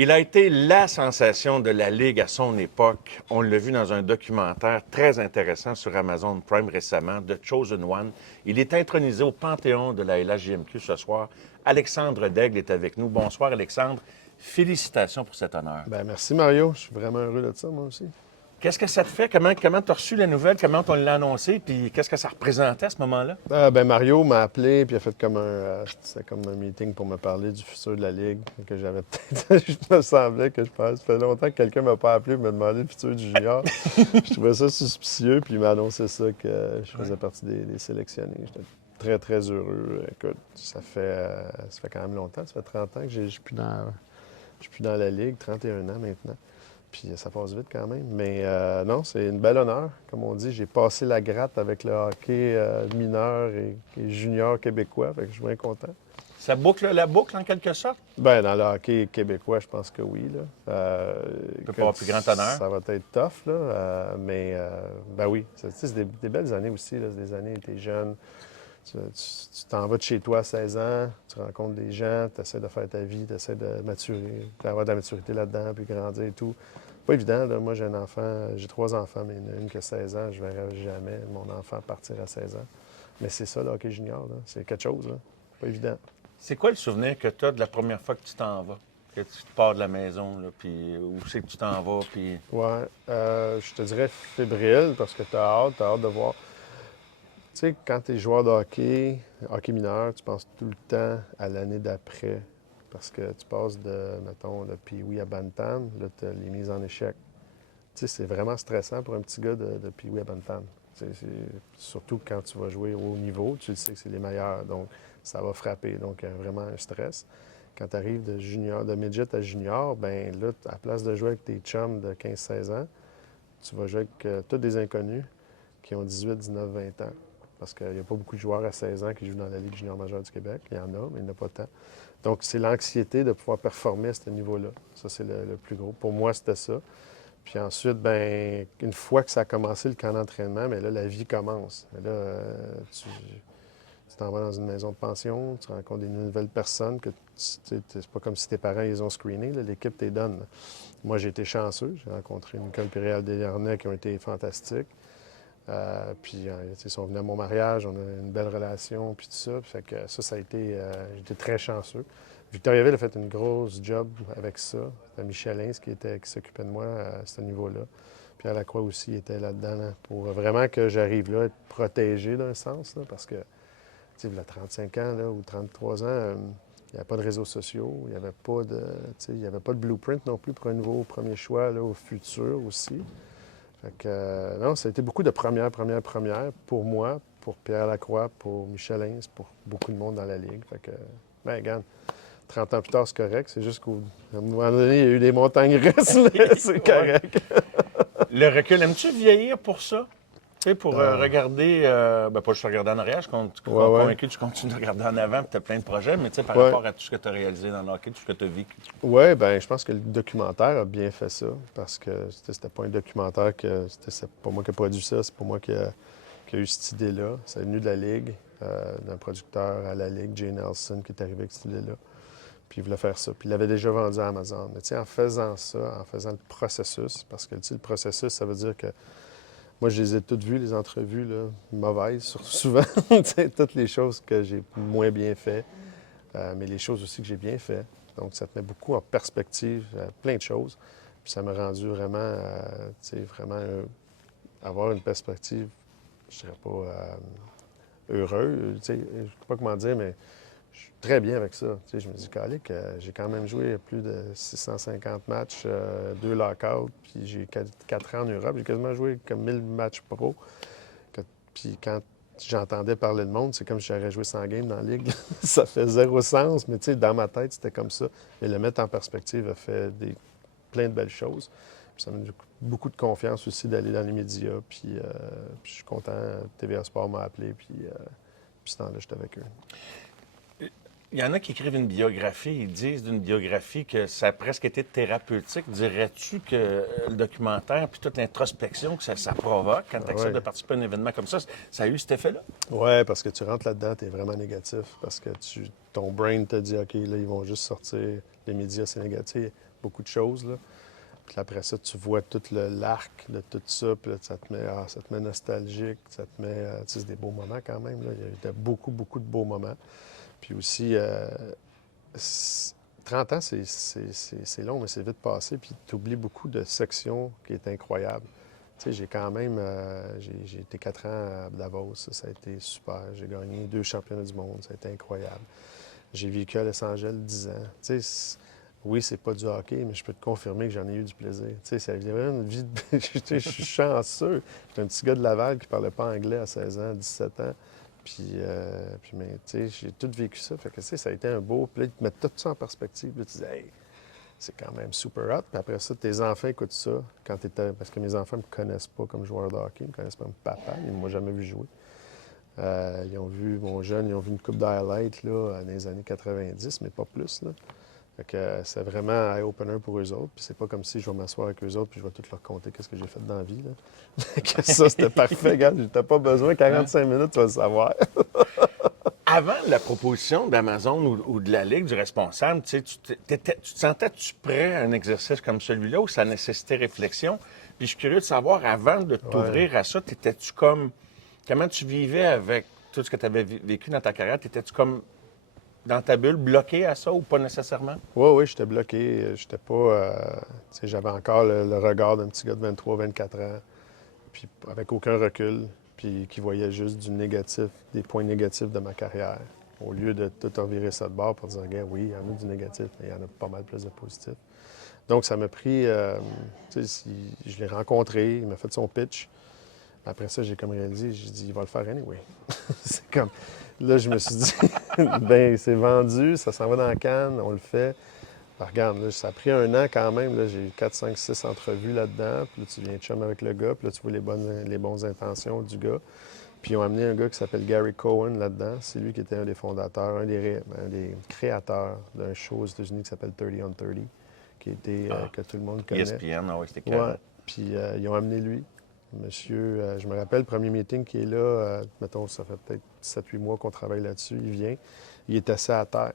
Il a été la sensation de la Ligue à son époque. On l'a vu dans un documentaire très intéressant sur Amazon Prime récemment, The Chosen One. Il est intronisé au Panthéon de la LHJMQ ce soir. Alexandre Daigle est avec nous. Bonsoir, Alexandre. Félicitations pour cet honneur. Ben merci, Mario. Je suis vraiment heureux de ça, moi aussi. Qu'est-ce que ça te fait? Comment tu as reçu la nouvelle? Comment on l'a annoncé? Puis qu'est-ce que ça représentait à ce moment-là? Ben Mario m'a appelé, puis il a fait comme c'était comme un meeting pour me parler du futur de la Ligue. Que j'avais peut-être. Je me semblait que je pense. Ça fait longtemps que quelqu'un m'a pas appelé pour me demander le futur du junior. Je trouvais ça suspicieux, puis il m'a annoncé ça que je faisais partie des sélectionnés. J'étais très, très heureux. Écoute, ça fait quand même longtemps. Ça fait 30 ans que je suis plus dans la Ligue, 31 ans maintenant. Puis ça passe vite quand même. Mais non, c'est une belle honneur. Comme on dit, j'ai passé la gratte avec le hockey mineur et junior québécois. Fait que je suis bien content. Ça boucle la boucle, en quelque sorte? Bien, dans le hockey québécois, je pense que oui. Là. Tu peux pas avoir plus grand honneur. Ça va être tough, là. Mais ben oui, c'est des belles années aussi. Là. C'est des années où tu es jeune. Tu t'en vas de chez toi à 16 ans, tu rencontres des gens, tu essaies de faire ta vie, tu essaies de maturer, d'avoir de la maturité là-dedans, puis grandir et tout. Pas évident, là. Moi, j'ai un enfant, j'ai 3 enfants, mais il y en a une qui a 16 ans. Je ne verrai jamais mon enfant partir à 16 ans. Mais c'est ça, le hockey junior, là. C'est quelque chose, là. Pas évident. C'est quoi le souvenir que tu as de la première fois que tu t'en vas? Que tu te pars de la maison, là, puis où c'est que tu t'en vas, puis... Ouais, je te dirais fébrile, parce que tu as hâte de voir. Tu sais, quand tu es joueur de hockey mineur, tu penses tout le temps à l'année d'après. Parce que tu passes mettons, de Pee-Wee à Bantam, là, tu as les mises en échec. Tu sais, c'est vraiment stressant pour un petit gars de Pee-Wee à Bantam. Surtout quand tu vas jouer au haut niveau, tu le sais que c'est les meilleurs, donc ça va frapper. Donc, il y a vraiment un stress. Quand tu arrives de midget à junior, ben là, à la place de jouer avec tes chums de 15-16 ans, tu vas jouer avec tous des inconnus qui ont 18, 19, 20 ans. Parce qu'il n'y a pas beaucoup de joueurs à 16 ans qui jouent dans la Ligue junior majeure du Québec. Il y en a, mais il n'y en a pas tant. Donc, c'est l'anxiété de pouvoir performer à ce niveau-là. Ça, c'est le plus gros. Pour moi, c'était ça. Puis ensuite, ben une fois que ça a commencé le camp d'entraînement, mais là, la vie commence. Mais là, tu t'en vas dans une maison de pension, tu rencontres des nouvelles personnes que c'est pas comme si tes parents les ont screenés, l'équipe t'es donne. Là. Moi, j'ai été chanceux. J'ai rencontré Nicole Péréal Desharnais qui ont été fantastiques. Puis, ils sont venus à mon mariage, on a une belle relation, puis tout ça. Fait que ça a été... j'étais très chanceux. Victoriaville a fait une grosse job avec ça. C'était Michelin qui s'occupait de moi à ce niveau-là. Pierre Lacroix aussi était là-dedans, là, pour vraiment que j'arrive là, être protégé d'un sens, là, parce que, tu sais, il y a 35 ans là, ou 33 ans, il n'y avait pas de réseaux sociaux, il n'y avait pas de, il y avait pas de blueprint non plus pour un nouveau premier choix là, au futur aussi. Fait que, non, ça a été beaucoup de premières pour moi, pour Pierre Lacroix, pour Michelin, pour beaucoup de monde dans la Ligue. Fait que, ben, regarde, 30 ans plus tard, c'est correct. C'est juste qu'à un moment donné, il y a eu des montagnes russes, mais c'est correct. Le recul, aimes-tu vieillir pour ça? Tu sais, pour regarder, pas juste regarder en arrière, je suis convaincu que tu continues de regarder en avant, puis tu as plein de projets, mais tu sais, par rapport à tout ce que tu as réalisé dans le hockey, tout ce que tu as vécu. Oui, bien, je pense que le documentaire a bien fait ça, parce que c'était pas un documentaire c'est pas moi qui ai produit ça, c'est pas moi qui a eu cette idée-là. C'est venu de la Ligue, d'un producteur à la Ligue, Jay Nelson, qui est arrivé avec cette idée-là. Puis il voulait faire ça. Puis il l'avait déjà vendu à Amazon. Mais tu sais, en faisant ça, en faisant le processus, parce que tu sais, le processus, ça veut dire que moi, je les ai toutes vues, les entrevues, là, mauvaises, souvent. Tu sais, toutes les choses que j'ai moins bien fait, mais les choses aussi que j'ai bien fait. Donc, ça te met beaucoup en perspective, plein de choses. Puis ça m'a rendu vraiment, tu sais, vraiment avoir une perspective, je dirais pas heureux, tu sais, je ne sais pas comment dire, mais je suis très bien avec ça. Tu sais, je me dis, Calique, j'ai quand même joué plus de 650 matchs, 2 lockouts, puis j'ai 4 ans en Europe. J'ai quasiment joué comme 1000 matchs pro. Puis quand j'entendais parler de monde, c'est comme si j'aurais joué 100 games dans la Ligue. Ça fait zéro sens, mais tu sais, dans ma tête, c'était comme ça. Mais le mettre en perspective a fait plein de belles choses. Puis ça m'a donné beaucoup de confiance aussi d'aller dans les médias. Puis je suis content. TVA Sport m'a appelé, puis ce temps-là, j'étais avec eux. Il y en a qui écrivent une biographie, ils disent d'une biographie que ça a presque été thérapeutique. Dirais-tu que le documentaire puis toute l'introspection que ça provoque quand tu acceptes de participer à un événement comme ça a eu cet effet-là? Oui, parce que tu rentres là-dedans, tu es vraiment négatif. Parce que ton brain te dit, OK, là, ils vont juste sortir les médias sénégalais, beaucoup de choses, là. Puis après ça, tu vois tout l'arc de tout ça, puis là, ça te met nostalgique, ça te met... tu sais, c'est des beaux moments quand même, là. Il y a beaucoup, beaucoup de beaux moments. Puis aussi, 30 ans, c'est long, mais c'est vite passé, puis tu oublies beaucoup de sections qui est incroyable. Tu sais, j'ai quand même... j'ai été 4 ans à Davos, ça a été super. J'ai gagné 2 championnats du monde, ça a été incroyable. J'ai vécu à Los Angeles 10 ans. Tu sais, oui, c'est pas du hockey, mais je peux te confirmer que j'en ai eu du plaisir. Tu sais, ça vient vraiment une vie de... Je suis chanceux. J'étais un petit gars de Laval qui parlait pas anglais à 16 ans, 17 ans. Puis mais, tu sais, j'ai tout vécu ça. Fait que, tu sais, ça a été un beau... Puis là, ils te mettent tout ça en perspective. Là, tu dis, hey, c'est quand même super hot. Puis après ça, tes enfants écoutent ça quand t'étais... Parce que mes enfants me connaissent pas comme joueur de hockey. Ils me connaissent pas comme papa. Ils m'ont jamais vu jouer. Ils ont vu, mon jeune, ils ont vu une coupe d'highlights là, dans les années 90, mais pas plus. Là. Fait que c'est vraiment un eye-opener pour eux autres. Puis c'est pas comme si je vais m'asseoir avec eux autres puis je vais tout leur conter qu'est-ce que j'ai fait dans la vie. Là. Que ça, c'était parfait. Regarde, t'as pas besoin. 45 minutes, tu vas le savoir. Avant la proposition d'Amazon ou de la Ligue du responsable, tu sais, tu te sentais-tu prêt à un exercice comme celui-là où ça nécessitait réflexion? Puis je suis curieux de savoir, avant de t'ouvrir à ça, t'étais-tu comme... Comment tu vivais avec tout ce que tu avais vécu dans ta carrière? T'étais-tu comme dans ta bulle, bloqué à ça ou pas nécessairement? Oui, j'étais bloqué. J'étais pas... tu sais, j'avais encore le regard d'un petit gars de 23, 24 ans, puis avec aucun recul, puis qui voyait juste du négatif, des points négatifs de ma carrière. Au lieu de tout revirer ça de bord pour dire, regarde, oui, il y en a du négatif, mais il y en a pas mal plus de positif. Donc, ça m'a pris... tu sais, je l'ai rencontré, il m'a fait son pitch. Après ça, j'ai comme réalisé, j'ai dit, il va le faire anyway. C'est comme... Là, je me suis dit, ben c'est vendu, ça s'en va dans la canne, on le fait. Alors, regarde, là, ça a pris un an quand même. Là, j'ai eu 4, 5, 6 entrevues là-dedans. Puis là, tu viens chum avec le gars. Puis là, tu vois les bonnes intentions du gars. Puis ils ont amené un gars qui s'appelle Gary Cohen là-dedans. C'est lui qui était un des fondateurs, un des créateurs d'un show aux États-Unis qui s'appelle 30 on 30, qui était, que tout le monde connaît. ESPN, ah oui, c'était Ouais. clair. Puis ils ont amené lui. Monsieur, je me rappelle, le premier meeting qui est là, mettons, ça fait peut-être 7-8 mois qu'on travaille là-dessus, il vient, il est assis à terre.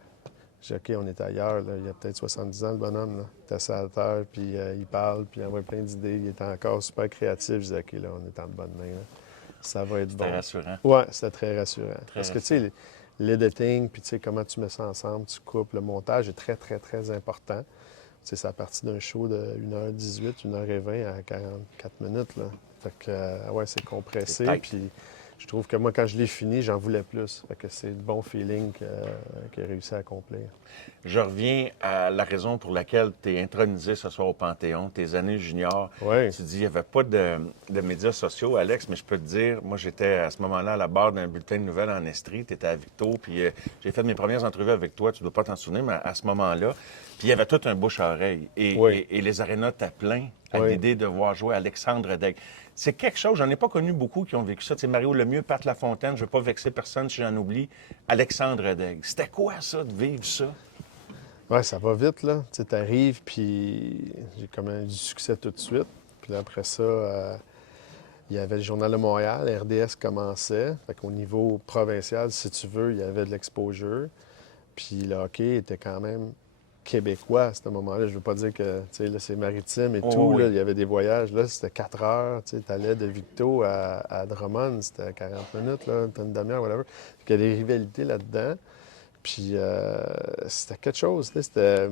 J'ai dit, OK, on est ailleurs, là. Il y a peut-être 70 ans, le bonhomme, là. Il est assis à terre, puis il parle, puis il envoie plein d'idées, il est encore super créatif. Je disais, OK, là, on est en bonne main, là. Ça va être bon. C'était rassurant. Ouais, c'était très rassurant. Très Parce que, tu sais, l'editing, puis tu sais, comment tu mets ça ensemble, tu coupes, le montage est très, très, très important. Tu sais, c'est à partir d'un show de 1h18, 1h20 à 44 minutes, là. Fait que, ouais, c'est compressé. C'est tight. Puis je trouve que moi, quand je l'ai fini, j'en voulais plus. Fait que c'est le bon feeling qu'il a réussi à accomplir. Je reviens à la raison pour laquelle tu es intronisé ce soir au Panthéon, tes années juniors. Ouais. Tu dis, il n'y avait pas de médias sociaux, Alex, mais je peux te dire, moi, j'étais à ce moment-là à la barre d'un bulletin de nouvelles en Estrie. Tu étais à Victo, puis j'ai fait mes premières entrevues avec toi. Tu ne dois pas t'en souvenir, mais à ce moment-là, puis il y avait tout un bouche-à-oreille. Oui. Et les arénas t'appelaient à Oui. l'idée de voir jouer Alexandre Daigle. C'est quelque chose, j'en ai pas connu beaucoup qui ont vécu ça. Tu sais, Mario Lemieux, Pat Lafontaine, je ne veux pas vexer personne si j'en oublie. Alexandre Daigle. C'était quoi ça, de vivre ça? Ouais, ça va vite, là. Tu sais, t'arrives, puis j'ai comme eu du succès tout de suite. Puis là, après ça, il y avait le Journal de Montréal, RDS commençait. Fait qu'au niveau provincial, si tu veux, il y avait de l'exposure. Puis le hockey était quand même québécois à ce moment-là. Je veux pas dire que, tu sais, là, c'est maritime et Oh, tout. oui. Là, il y avait des voyages. Là, c'était 4 heures. Tu sais, t'allais de Victo à Drummond, c'était 40 minutes, là, une demi-heure, whatever. Fait qu'il y a des rivalités là-dedans. Puis c'était quelque chose. Tu sais, c'était...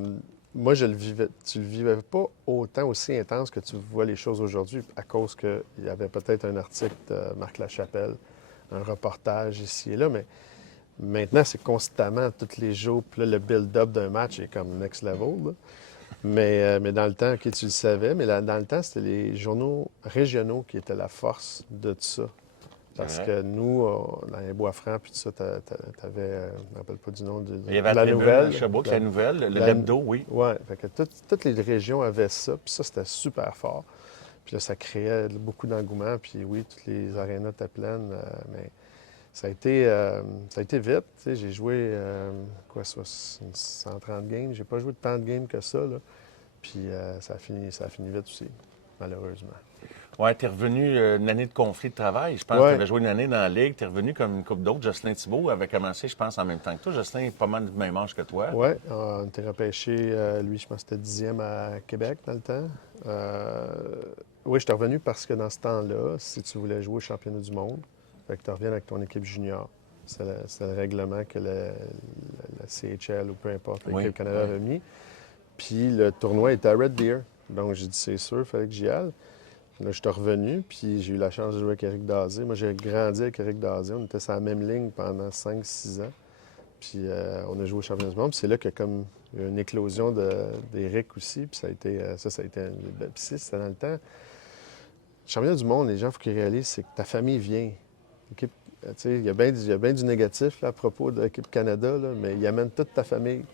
Moi, je le vivais. Tu le vivais pas autant aussi intense que tu vois les choses aujourd'hui à cause qu'il y avait peut-être un article de Marc Lachapelle, un reportage ici et là, mais maintenant, c'est constamment, tous les jours. Puis là, le build-up d'un match est comme next level, là. Mais dans le temps, OK, tu le savais, mais dans le temps, c'était les journaux régionaux qui étaient la force de tout ça. Parce vrai. que nous, dans les Bois-Francs, puis tout ça, t'avais, je ne me rappelle pas du nom de Il y avait la la nouvelle. à Sherbrooke, la nouvelle, le la- l'hebdo, oui. Ouais, fait que toutes les régions avaient ça, puis ça, c'était super fort. Puis là, ça créait beaucoup d'engouement, puis oui, toutes les arénas étaient pleines, mais ça a été vite. Tu sais, j'ai joué, quoi, 130 games. J'ai pas joué de tant de games que ça, là. Puis ça a fini vite aussi, malheureusement. Ouais, tu es revenu une année de conflit de travail. Je pense que tu Ouais, avais joué une année dans la Ligue. Tu es revenu comme une couple d'autres. Jocelyn Thibault avait commencé, je pense, en même temps que toi. Jocelyn est pas mal du même âge que toi. ouais. On était repêché, lui, je pense que c'était 10e à Québec dans le temps. Oui, je suis revenu parce que dans ce temps-là, si tu voulais jouer au championnat du monde, fait que tu reviens avec ton équipe junior. C'est le règlement que la CHL ou peu importe, Oui, l'équipe Canada oui. avait mis. Puis le tournoi était à Red Deer. Donc j'ai dit, c'est sûr, il fallait que j'y aille. Là, je suis revenu, puis j'ai eu la chance de jouer avec Éric Dazé. Moi, j'ai grandi avec Éric Dazé. On était sur la même ligne pendant 5-6 ans. Puis on a joué au championnat du monde. Puis c'est là qu'il y a comme eu une éclosion d'Éric aussi. Puis ça a été, ça a été puis c'était dans le temps. Le championnat du monde, les gens, il faut qu'ils réalisent, c'est que ta famille vient. L'équipe, tu sais, il y a bien du négatif là, à propos de l'équipe Canada, là, mais il amène toute ta famille.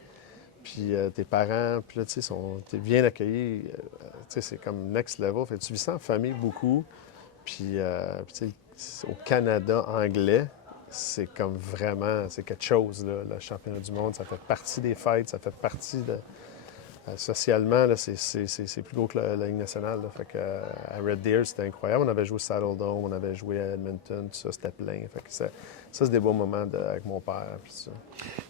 Puis tes parents, puis là, tu sais, t'es bien accueilli. Tu sais, c'est comme next level. Fait que tu vis ça en famille beaucoup. Puis, tu sais, au Canada anglais, c'est comme vraiment, c'est quelque chose, là, le championnat du monde. Ça fait partie des fêtes, ça fait partie de. Socialement, là, c'est plus gros que la Ligue nationale. Là. Fait que, à Red Deer, c'était incroyable. On avait joué au Saddle Dome, on avait joué à Edmonton, tout ça, c'était plein. Fait que ça, c'est des beaux moments avec mon père. Puis ça.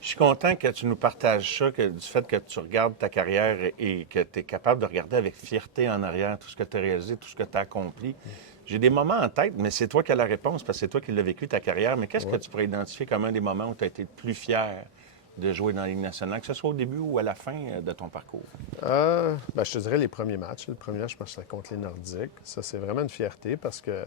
Je suis content que tu nous partages ça, du fait que tu regardes ta carrière et que tu es capable de regarder avec fierté en arrière tout ce que tu as réalisé, tout ce que tu as accompli. J'ai des moments en tête, mais c'est toi qui as la réponse parce que c'est toi qui l'as vécu, ta carrière. Mais qu'est-ce que Ouais. tu pourrais identifier comme un des moments où tu as été le plus fier de jouer dans la Ligue nationale, que ce soit au début ou à la fin de ton parcours? Ben, je te dirais les premiers matchs. Le premier match, je pense que c'était contre les Nordiques. Ça, c'est vraiment une fierté parce que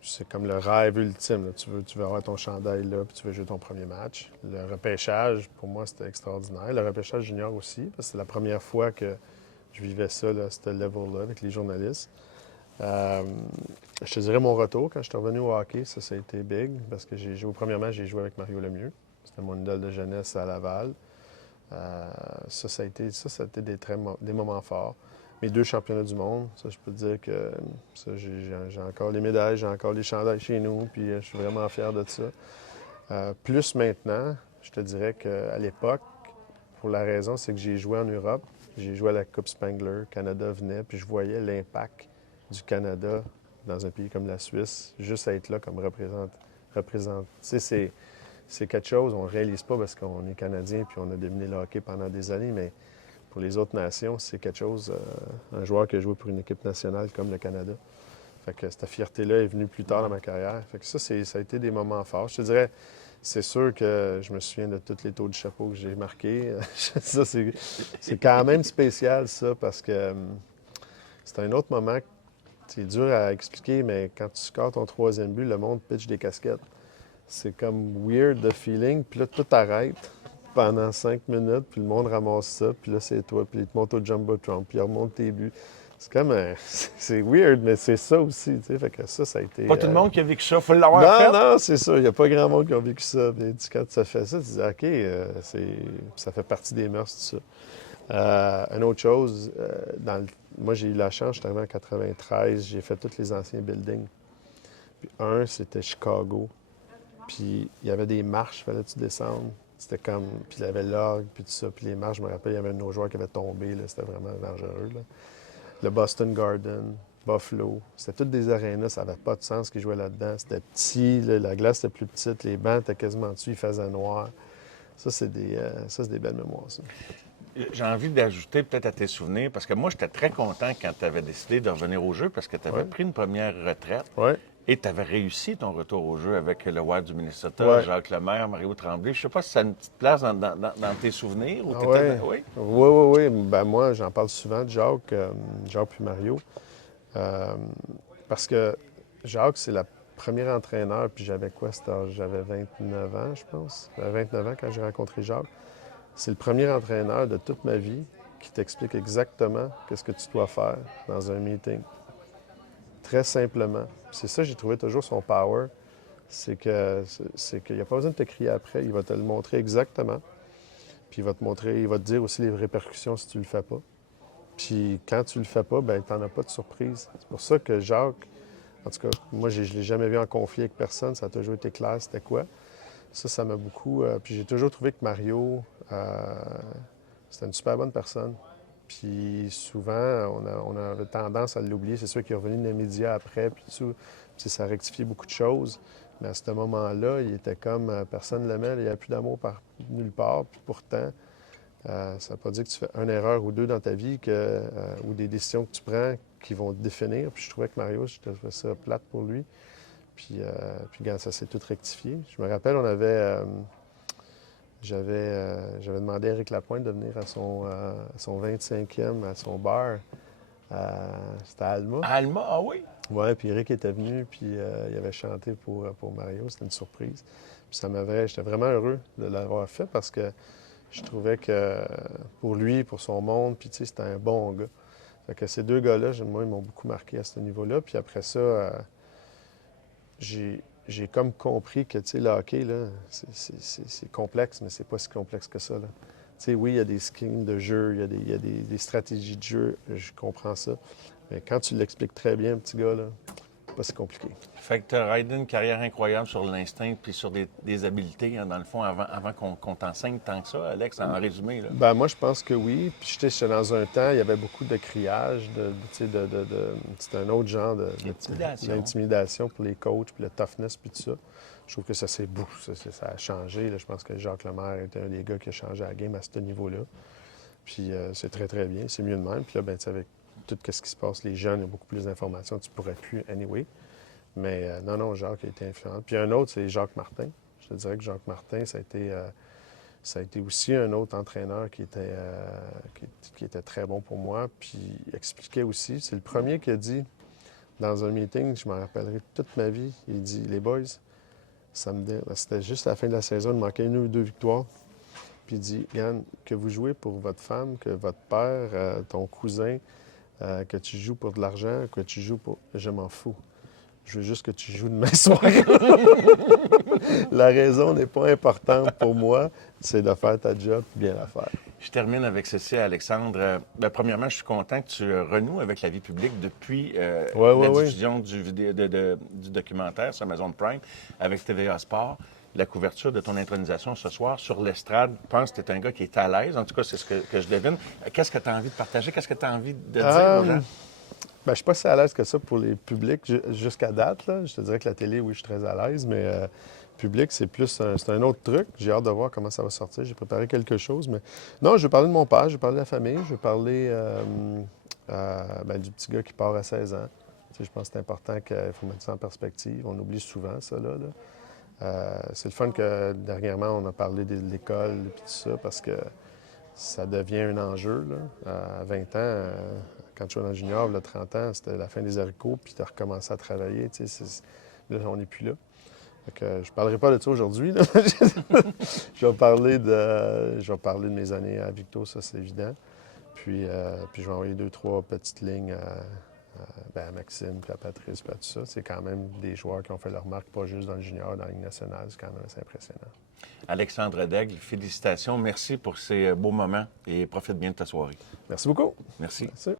c'est comme le rêve ultime. Là. Tu veux avoir ton chandail là, puis tu veux jouer ton premier match. Le repêchage, pour moi, c'était extraordinaire. Le repêchage junior aussi, parce que c'est la première fois que je vivais ça, là, ce level-là, avec les journalistes. Euh, je te dirais mon retour quand je suis revenu au hockey, ça a été big, parce que j'ai joué au premier match, j'ai joué avec Mario Lemieux. C'était mon idole de jeunesse à Laval. Ça a été des moments forts. Mes 2 championnats du monde, ça, je peux te dire que ça, j'ai encore les médailles, j'ai encore les chandails chez nous, puis je suis vraiment fier de ça. Plus maintenant, je te dirais qu'à l'époque, pour la raison, c'est que j'ai joué en Europe, j'ai joué à la Coupe Spangler, Canada venait, puis je voyais l'impact du Canada dans un pays comme la Suisse, juste à être là comme représente. Tu sais, c'est quelque chose, on ne réalise pas parce qu'on est Canadien puis on a dominé le hockey pendant des années, mais pour les autres nations, c'est quelque chose, un joueur qui a joué pour une équipe nationale comme le Canada. Fait que cette fierté-là est venue plus tard dans ma carrière. Fait que ça a été des moments forts. Je te dirais, c'est sûr que je me souviens de tous les taux de chapeau que j'ai marqués. Ça, c'est quand même spécial, ça, parce que c'est un autre moment. C'est dur à expliquer, mais quand tu scores ton 3e but, le monde pitch des casquettes. C'est comme weird the feeling. Puis là, tout arrête pendant 5 minutes, puis le monde ramasse ça, puis là, c'est toi, puis il te monte au Jumbotron, puis il remonte tes buts. C'est comme c'est weird, mais c'est ça aussi, tu sais. Fait que ça a été. Pas tout le monde qui a vécu ça, faut l'avoir Non, fait. non, c'est ça. Il n'y a pas grand monde qui a vécu ça. Puis quand tu fais ça, tu dis, OK, ça fait partie des mœurs, tout ça. Une autre chose, moi, j'ai eu la chance, je suis arrivé en 93, j'ai fait tous les anciens buildings. Puis c'était Chicago. Puis il y avait des marches, fallait-tu descendre. C'était comme. Puis il y avait l'orgue, puis tout ça. Puis les marches, je me rappelle, il y avait un de nos joueurs qui avait tombé, là. C'était vraiment dangereux, là. Le Boston Garden, Buffalo. C'était toutes des arénas, ça n'avait pas de sens qu'ils jouaient là-dedans. C'était petit, là, la glace était plus petite, les bancs étaient quasiment dessus, il faisait noir. Ça, c'est des belles mémoires, ça. J'ai envie d'ajouter peut-être à tes souvenirs, parce que moi, j'étais très content quand tu avais décidé de revenir au jeu, parce que tu avais Ouais. pris une première retraite Ouais. et tu avais réussi ton retour au jeu avec le Wild du Minnesota, Ouais. Jacques Lemaire, Mario Tremblay. Je sais pas si ça a une petite place dans tes souvenirs ou Ah t'étais ouais. Oui? Oui. Ben moi, j'en parle souvent de Jacques, Jacques puis Mario. Parce que Jacques, c'est le premier entraîneur, puis j'avais quoi cet âge? J'avais 29 ans, je pense. J'avais 29 ans quand j'ai rencontré Jacques. C'est le premier entraîneur de toute ma vie qui t'explique exactement qu'est-ce que tu dois faire dans un meeting. Très simplement. C'est ça, j'ai trouvé toujours son power. C'est qu'il n'y a pas besoin de te crier après. Il va te le montrer exactement. Puis il va te dire aussi les répercussions si tu le fais pas. Puis quand tu le fais pas, ben tu n'en as pas de surprise. C'est pour ça que Jacques, en tout cas, moi, je ne l'ai jamais vu en conflit avec personne. Ça a toujours été clair, c'était quoi. Ça m'a beaucoup. Puis j'ai toujours trouvé que Mario, c'était une super bonne personne. Puis souvent, on avait tendance à l'oublier. C'est sûr qu'il est revenu dans les médias après, puis tout. Puis ça a rectifié beaucoup de choses. Mais à ce moment-là, il était comme personne ne l'aimait, il n'y avait plus d'amour par nulle part. Puis pourtant, ça ne veut pas dire que tu fais une erreur ou deux dans ta vie ou des décisions que tu prends qui vont te définir. Puis je trouvais que Mario, je trouvais ça plate pour lui. Puis quand ça s'est tout rectifié. Je me rappelle, j'avais demandé à Éric Lapointe de venir à son 25e, à son bar. C'était à Alma. À Alma, ah oui? Oui, puis Éric était venu, puis il avait chanté pour Mario. C'était une surprise. Puis j'étais vraiment heureux de l'avoir fait parce que je trouvais que pour lui, pour son monde, puis tu sais, c'était un bon gars. Fait que ces deux gars-là, moi, ils m'ont beaucoup marqué à ce niveau-là. Puis après ça, j'ai comme compris que, tu sais, le hockey, là, c'est complexe, mais c'est pas si complexe que ça, là. Tu sais, oui, il y a des schemes de jeu, il y a des stratégies de jeu, je comprends ça. Mais quand tu l'expliques très bien, petit gars, là, pas si compliqué. Fait que tu as raidé une carrière incroyable sur l'instinct puis sur des habiletés, hein, dans le fond, avant qu'on t'enseigne tant que ça, Alex, en résumé. Là. Ben moi, je pense que oui. Puis j'étais dans un temps, il y avait beaucoup de criage, c'était un autre genre d'intimidation pour les coachs, puis le toughness, puis tout ça. Je trouve que ça ça a changé. Là. Je pense que Jacques Lemaire était un des gars qui a changé la game à ce niveau-là. Puis c'est très, très bien. C'est mieux de même. Puis là, ben, avec tout ce qui se passe, les jeunes, il y a beaucoup plus d'informations. Tu pourrais plus, anyway. Mais non, Jacques a été influent. Puis un autre, c'est Jacques Martin. Je te dirais que Jacques Martin, ça a été aussi un autre entraîneur qui était très bon pour moi. Puis il expliquait aussi, c'est le premier qui a dit, dans un meeting, je m'en rappellerai toute ma vie, il dit, les boys, c'était juste à la fin de la saison, il manquait 1 ou 2 victoires. Puis il dit, Yann, que vous jouez pour votre femme, que votre père, ton cousin, que tu joues pour de l'argent, que tu joues pour... Je m'en fous. Je veux juste que tu joues demain soir. La raison n'est pas importante pour moi, c'est de faire ta job et bien la faire. Je termine avec ceci, Alexandre. Premièrement, je suis content que tu renoues avec la vie publique depuis la diffusion du documentaire sur Amazon Prime avec TVA Sport. La couverture de ton intronisation ce soir sur l'estrade, je pense que tu es un gars qui est à l'aise. En tout cas, c'est ce que je devine. Qu'est-ce que tu as envie de partager? Qu'est-ce que tu as envie de dire aux gens? Je ne suis pas si à l'aise que ça pour les publics jusqu'à date. Là. Je te dirais que la télé, oui, je suis très à l'aise, mais public, c'est un autre truc. J'ai hâte de voir comment ça va sortir. J'ai préparé quelque chose, mais non, je vais parler de mon père, je vais parler de la famille, je vais parler du petit gars qui part à 16 ans. Tu sais, je pense que c'est important qu'il faut mettre ça en perspective. On oublie souvent ça, là. C'est le fun que dernièrement, on a parlé de l'école et tout ça, parce que ça devient un enjeu. Là. À 20 ans, quand tu es dans le junior, là, 30 ans, c'était la fin des haricots, puis tu as recommencé à travailler. Tu sais, là, on n'est plus là. Fait que, je ne parlerai pas de ça aujourd'hui. Je vais parler de mes années à Victo, ça c'est évident. Puis je vais envoyer 2-3 petites lignes à Maxime, puis à Patrice, puis à tout ça. C'est quand même des joueurs qui ont fait leur marque, pas juste dans le junior, dans la Ligue nationale. C'est quand même assez impressionnant. Alexandre Daigle, félicitations. Merci pour ces beaux moments et profite bien de ta soirée. Merci beaucoup. Merci. Merci.